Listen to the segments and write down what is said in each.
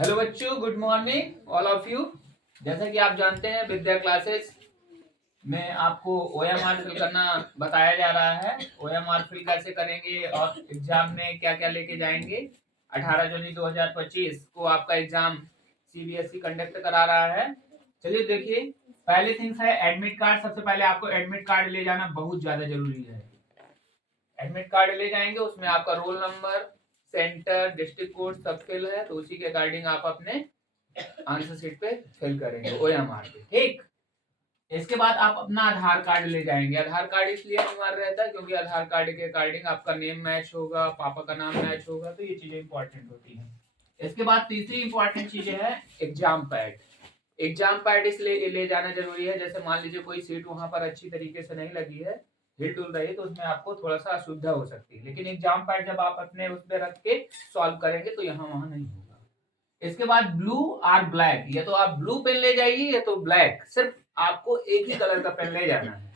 Hello बच्चों, good morning all of you. जैसा कि आप जानते हैं विद्या क्लासेस में आपको ओएमआर फिल करना बताया जा रहा है। ओएमआर फिल कैसे करेंगे और एग्जाम में क्या क्या लेके जाएंगे। 18 जनवरी 2025 को आपका एग्जाम सीबीएसई कंडक्ट करा रहा है। चलिए देखिए, पहले थिंग्स है एडमिट कार्ड। सबसे पहले आपको एडमिट कार्ड ले जाना बहुत ज्यादा जरूरी है। एडमिट कार्ड ले जाएंगे, उसमें आपका roll number, centre, district code सब फिल है, तो उसी के अकॉर्डिंग आप अपने आंसर शीट पे फिल करेंगे ओएमआर पे। ठीक, इसके बाद आप अपना आधार कार्ड ले जाएंगे। आधार कार्ड इसलिए अनिवार्य रहता है क्योंकि आधार कार्ड के अकॉर्डिंग आपका नेम मैच होगा, पापा का नाम मैच होगा, तो ये चीजें इंपॉर्टेंट होती हैं। इसके बाद तीसरी इंपॉर्टेंट चीजें है एग्जाम पैड। एग्जाम पैड इसलिए ले जाना जरूरी है, जैसे मान लीजिए कोई सीट वहां पर अच्छी तरीके से नहीं लगी है, हिल डुल रही है, तो उसमें आपको थोड़ा सा असुविधा हो सकती है। लेकिन एग्जाम पैड जब आप अपने उस पर रख के सॉल्व करेंगे तो यहाँ वहां नहीं होगा। इसके बाद ब्लू और ब्लैक, या तो आप ब्लू पेन ले जाइए या तो ब्लैक। सिर्फ आपको एक ही कलर का पेन ले जाना है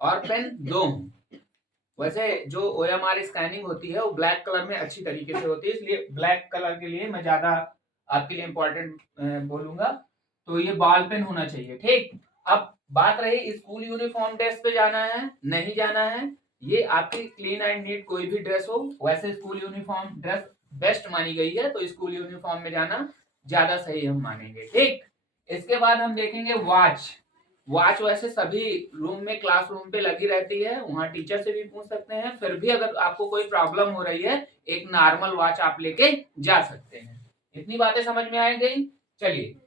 और पेन दो हों। वैसे जो ओएमआर स्कैनिंग होती है वो ब्लैक कलर में अच्छी तरीके से होती है, इसलिए ब्लैक कलर के लिए मैं ज्यादा आपके लिए इंपॉर्टेंट बोलूंगा। तो ये बॉल पेन होना चाहिए। ठीक, अब बात रही स्कूल यूनिफॉर्म ड्रेस पे जाना है नहीं जाना है। ये आपकी क्लीन एंड नीट कोई भी ड्रेस हो, वैसे स्कूल यूनिफॉर्म ड्रेस बेस्ट मानी गई है, तो स्कूल यूनिफॉर्म में जाना ज्यादा सही हम मानेंगे। ठीक, इसके बाद हम देखेंगे वॉच। वॉच वैसे सभी रूम में, क्लासरूम पे लगी रहती है, वहां टीचर से भी पूछ सकते हैं। फिर भी अगर आपको कोई प्रॉब्लम हो रही है, एक नॉर्मल वॉच आप लेके जा सकते हैं। इतनी बातें समझ में आ गई। चलिए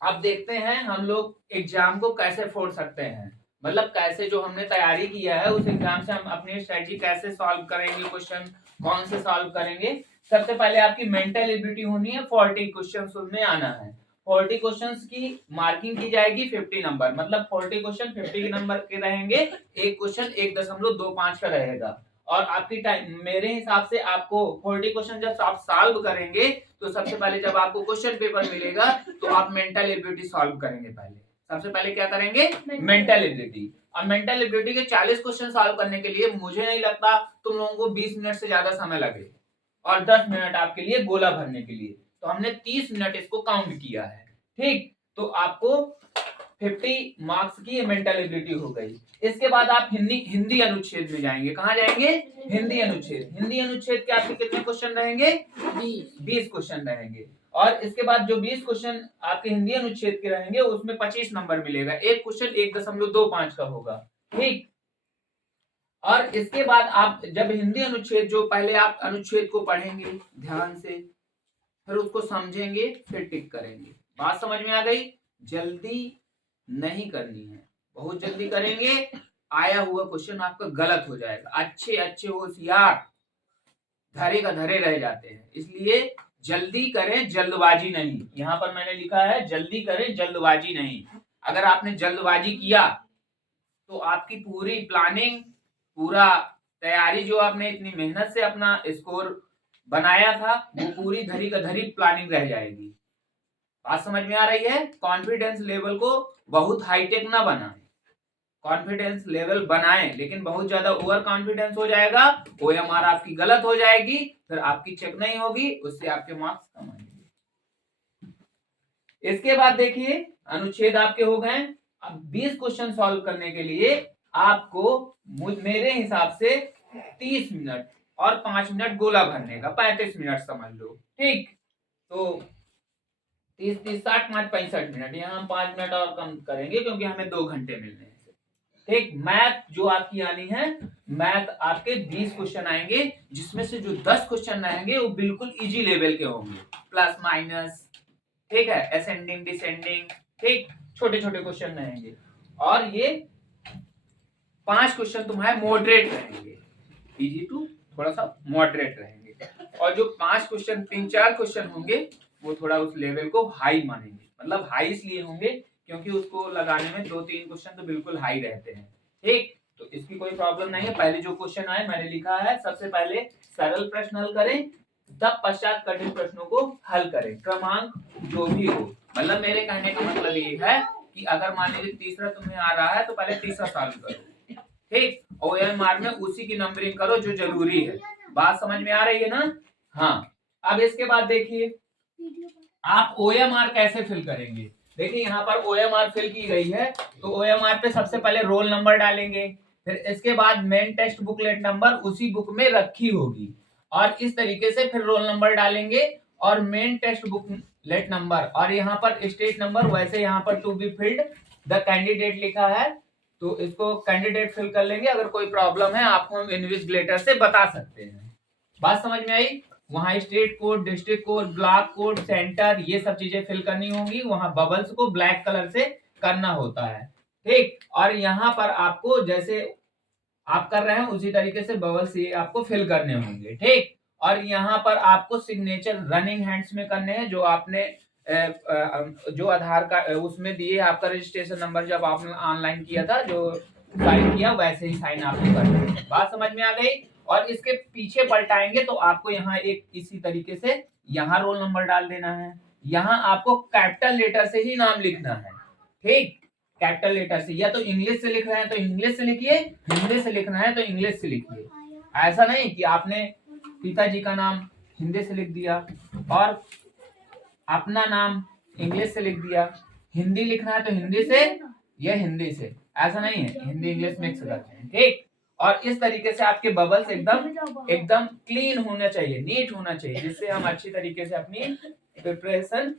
अब देखते हैं हम लोग एग्जाम को कैसे फोड़ सकते हैं, मतलब कैसे जो हमने तैयारी किया है उस एग्जाम से हम अपनी स्ट्रेटजी कैसे सॉल्व करेंगे, क्वेश्चन कौन से सॉल्व करेंगे। सबसे पहले आपकी मेंटल एबिलिटी होनी है। 40 क्वेश्चन उसमें आना है। 40 क्वेश्चंस की मार्किंग की जाएगी 50 नंबर, मतलब 40 क्वेश्चन 50 नंबर के रहेंगे। एक क्वेश्चन 1.25 का रहेगा। और आपकी टाइम, मेरे हिसाब से आपको 40 क्वेश्चन जब आप सॉल्व करेंगे तो सबसे पहले जब आपको क्वेश्चन पेपर मिलेगा तो आप मेंटल एबिलिटी सॉल्व करेंगे। पहले सबसे पहले क्या करेंगे, मेंटल एबिलिटी। और मेंटल एबिलिटी के 40 क्वेश्चन सॉल्व करने के लिए मुझे नहीं लगता तुम लोगों को 20 मिनट से ज्यादा समय लगे, और 10 मिनट आपके लिए गोला भरने के लिए, तो हमने 30 मिनट इसको काउंट किया है। ठीक, तो आपको 50 मार्क्स की मेंटल एबिलिटी हो गई। इसके बाद आप हिंदी अनुच्छेद में जाएंगे। कहाँ जाएंगे, हिंदी अनुच्छेद। हिंदी अनुच्छेद के आपके कितने क्वेश्चन रहेंगे, 20 क्वेश्चन रहेंगे। और इसके बाद जो 20 क्वेश्चन आपके हिंदी अनुच्छेद के रहेंगे उसमें 25 नंबर मिलेगा। एक क्वेश्चन 1.25 का होगा। ठीक, और इसके बाद आप जब हिंदी अनुच्छेद, जो पहले आप अनुच्छेद को पढ़ेंगे ध्यान से, फिर उसको समझेंगे, फिर टिक करेंगे। बात समझ में आ गई। जल्दी नहीं करनी है, बहुत जल्दी करेंगे आया हुआ क्वेश्चन आपका गलत हो जाएगा। अच्छे अच्छे होशियार धरे का धरे रह जाते हैं, इसलिए जल्दी करें, जल्दबाजी नहीं। यहां पर मैंने लिखा है जल्दी करें, जल्दबाजी नहीं। अगर आपने जल्दबाजी किया तो आपकी पूरी प्लानिंग, पूरा तैयारी, जो आपने इतनी मेहनत से अपना स्कोर बनाया था, वो पूरी धरी का धरी प्लानिंग रह जाएगी। बात समझ में आ रही है। कॉन्फिडेंस लेवल को बहुत हाईटेक ना बनाएं, कॉन्फिडेंस लेवल बनाएं, लेकिन बहुत ज्यादा ओवर कॉन्फिडेंस हो जाएगा, ओएमआर आपकी गलत हो जाएगी, फिर आपकी चेक नहीं होगी, उससे आपके मार्क्स कम आएंगे। इसके बाद देखिए अनुच्छेद आपके हो गए। अब 20 क्वेश्चन सॉल्व करने के लिए आपको मेरे हिसाब से 30 मिनट और 5 मिनट गोला भरने का, 35 मिनट समझ लो। ठीक, तो 30 30 60 5 65 मिनट, यहाँ हम 5 मिनट और कम करेंगे क्योंकि हमें 2 घंटे मिलने हैं। ठीक, मैथ जो आपकी आनी है, मैथ आपके 20 क्वेश्चन आएंगे, जिसमें से जो 10 क्वेश्चन रहेंगे वो बिल्कुल इजी लेवल के होंगे, प्लस माइनस, ठीक है, असेंडिंग डिसेंडिंग, ठीक, छोटे छोटे क्वेश्चन रहेंगे। और ये 5 क्वेश्चन तुम्हारे मॉडरेट रहेंगे, इजी टू थोड़ा सा मॉडरेट रहेंगे। और जो 5 क्वेश्चन, 3-4 क्वेश्चन होंगे वो थोड़ा उस लेवल को हाई मानेंगे। मतलब हाई इसलिए होंगे क्योंकि उसको लगाने में 2-3 क्वेश्चन तो बिल्कुल हाई रहते हैं। ठीक, तो इसकी कोई प्रॉब्लम नहीं है। पहले जो क्वेश्चन आए मैंने लिखा है, सबसे पहले सरल प्रश्न हल करें, तब पश्चात कठिन प्रश्नों को हल करें, क्रमांक जो भी हो। मतलब मेरे कहने का मतलब ये है कि अगर मान लीजिए तीसरा तुम्हें आ रहा है तो पहले तीसरा सॉल्व करो। ठीक, ओएमआर में उसी की नंबरिंग करो जो जरूरी है। बात समझ में आ रही है ना। हाँ, अब इसके बाद देखिए आप OMR कैसे फिल करेंगे? देखिए यहाँ पर OMR फिल की गई है, तो OMR पे सबसे पहले रोल नंबर डालेंगे, फिर इसके बाद मेन टेक्स्ट बुकलेट नंबर उसी बुक में रखी होगी, और इस तरीके से फिर रोल नंबर डालेंगे और मेन टेक्स्ट बुकलेट नंबर, और यहाँ पर स्टेट नंबर, वैसे यहाँ पर to be filled the candidate लिखा है, तो इसको कैंडिडेट फिल कर लेंगे। अगर कोई प्रॉब्लम है आपको हम इन्विजिलेटर से बता सकते हैं। बात समझ में आई? वहां state code, district code, block code, centre, ये सब चीजें फिल करनी होंगी। वहां बबल्स को ब्लैक कलर से करना होता है, ठीक। और यहाँ पर आपको जैसे आप कर रहे हैं उसी तरीके से बबल्स ये आपको फिल करने होंगे, ठीक। और यहाँ पर आपको सिग्नेचर रनिंग हैंड्स में करने हैं, जो आपने जो आधार कार्ड उसमें दिए, आपका रजिस्ट्रेशन नंबर जब आपने ऑनलाइन किया था, जो साइन किया वैसे ही साइन आपको करना है। बात समझ में आ गई? और इसके पीछे पलटाएंगे तो आपको यहाँ एक इसी तरीके से यहाँ रोल नंबर डाल देना है। यहाँ आपको कैपिटल लेटर से ही नाम लिखना है, ठीक। कैपिटल लेटर से, या तो इंग्लिश से लिख रहे हैं तो इंग्लिश से लिखिए, हिंदी से लिखना है तो इंग्लिश से लिखिए। ऐसा नहीं कि आपने पिताजी का नाम हिंदी से लिख दिया और अपना नाम इंग्लिश से लिख दिया। हिंदी लिखना है तो हिंदी से या हिंदी से, ऐसा नहीं है, हिंदी इंग्लिश मिक्स करते हैं, ठीक। और इस तरीके से आपके बबल्स एकदम क्लीन होना चाहिए, नीट होना चाहिए, जिससे हम अच्छी तरीके से अपनी प्रिपरेशन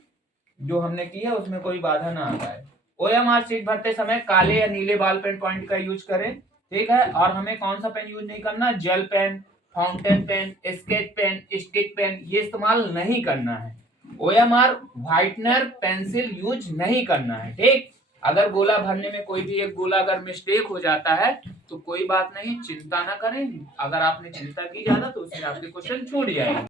जो हमने की है उसमें कोई बाधा ना आ पाए। OMR शीट भरते समय काले या नीले बॉल पेन पॉइंट का यूज करें, ठीक है। और हमें कौन सा पेन यूज नहीं करना? Gel pen, fountain pen, sketch pen, stick pen, ये इस्तेमाल नहीं करना है। OMR व्हाइटनर पेंसिल यूज नहीं करना है, ठीक। अगर गोला भरने में कोई भी एक गोला अगर मिस्टेक हो जाता है तो कोई बात नहीं, चिंता ना करें। अगर आपने चिंता की ज्यादा तो उससे आपके क्वेश्चन छूट जाएंगे।